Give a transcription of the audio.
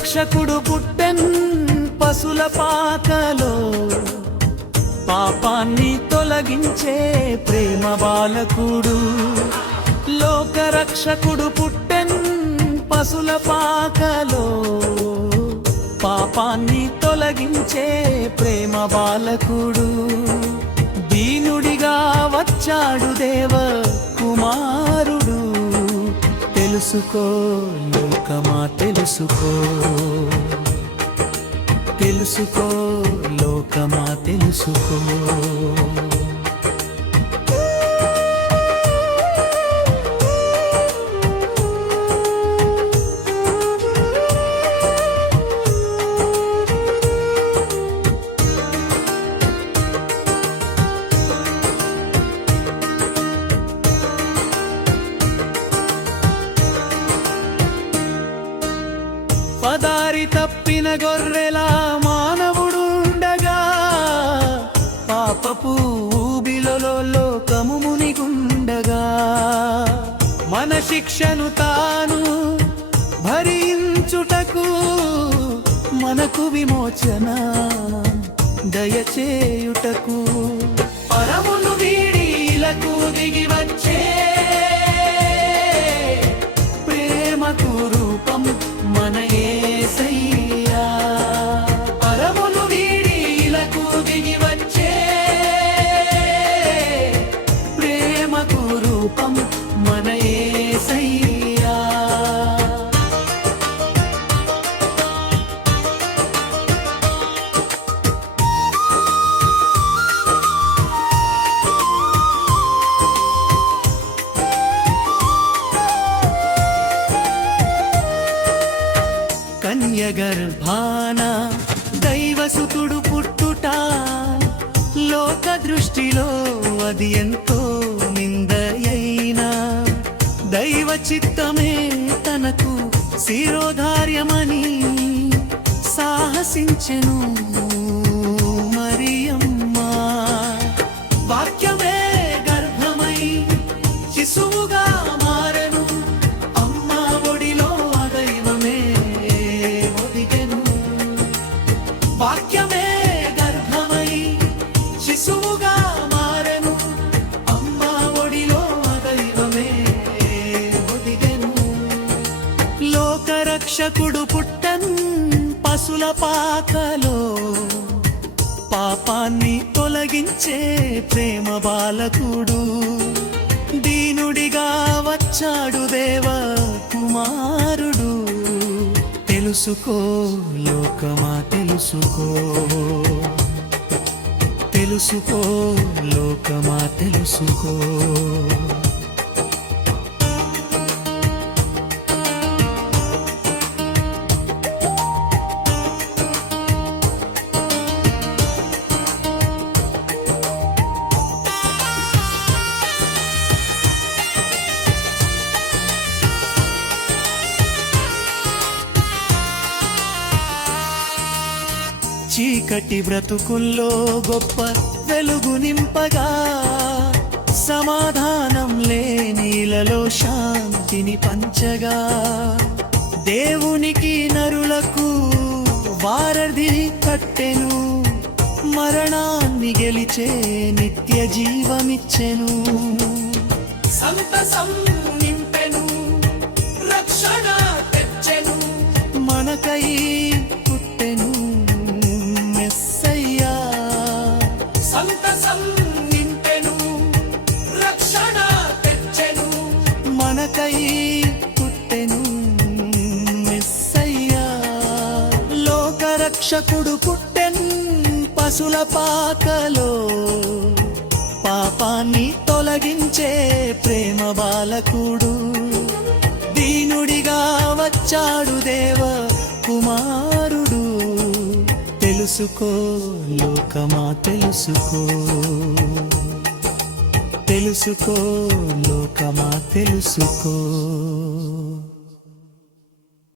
రక్షకుడు పుట్టెన్ పశుల పాకలో, పాపాన్ని తొలగించే ప్రేమ బాలకుడు. లోక రక్షకుడు పుట్టెన్ పశుల పాకలో, పాపాన్ని తొలగించే ప్రేమ బాలకుడు. దీనుడిగా వచ్చాడు దేవ కుమారుడు. తెలుసుకో లోకమా తెలుసుకో, తెలుసుకో లోకమా తెలుసుకో. పదారి తప్పిన గొర్రెలా మానవుడుండగా, పాపపు ఊబిలలో లోకము మునిగుండగా, మన శిక్షను తాను భరించుటకు మనకు విమోచన దయచేయుటకు, పరమును వీడి ఇలకు దిగి వచ్చే ప్రేమకు రూపం మన యేసయ్యా. పరమును వీడి ఇలకు దిగి వచ్చే ప్రేమకు రూపం మన యేసయ్యా. కన్యగర్భాన దైవసుతుడు పుట్టుట, లోక దృష్టిలో అది ఎంతో నిందయైనా, దైవ చిత్తమే తనకు శిరోధార్యమని సాహసించెను మరియమ్మ. వాక్యమే గర్భమై శిశువుగా మారెను, అమ్మ ఒడిలో దైవమే ఒదిగెను. వాక్యమే గర్భమై శిశువుగా మారెను, అమ్మ ఒడిలో దైవమే ఒదిగెను. లోకరక్షకుడు పుట్టన్ పశుల పాకలో, పాపాన్ని తొలగించే ప్రేమ బాలకుడు. దీనుడిగా వచ్చాడు దేవ కుమారుడు. తెలుసుకో లోకమా తెలుసుకో, తెలుసుకో లోకమా తెలుసుకో. చీకటి బ్రతుకుల్లో గొప్ప వెలుగు నింపగా, సమాధానం లేనిలలో శాంతిని పంచగా, దేవునికి నరులకు వారధి కట్టెను, మరణాన్ని గెలిచే నిత్య జీవమిచ్చెను. సంతసం నింపెను, రక్షణ తెచ్చెను, మనకై పుట్టెను మెస్సయ్యా. సంతసం నింపెను, రక్షణ తెచ్చెను, మనకై పుట్టెను మెస్సయ్యా. లోకరక్షకుడు పుట్టెన్ పశుల పాకలో, పాపాన్ని తొలగించే ప్రేమ బాలకుడు. దీనుడిగా వచ్చాడు దేవ కుమారుడు. తెలుసుకో లోకమా తెలుసుకో, తెలుసుకో లోకమా తెలుసుకో.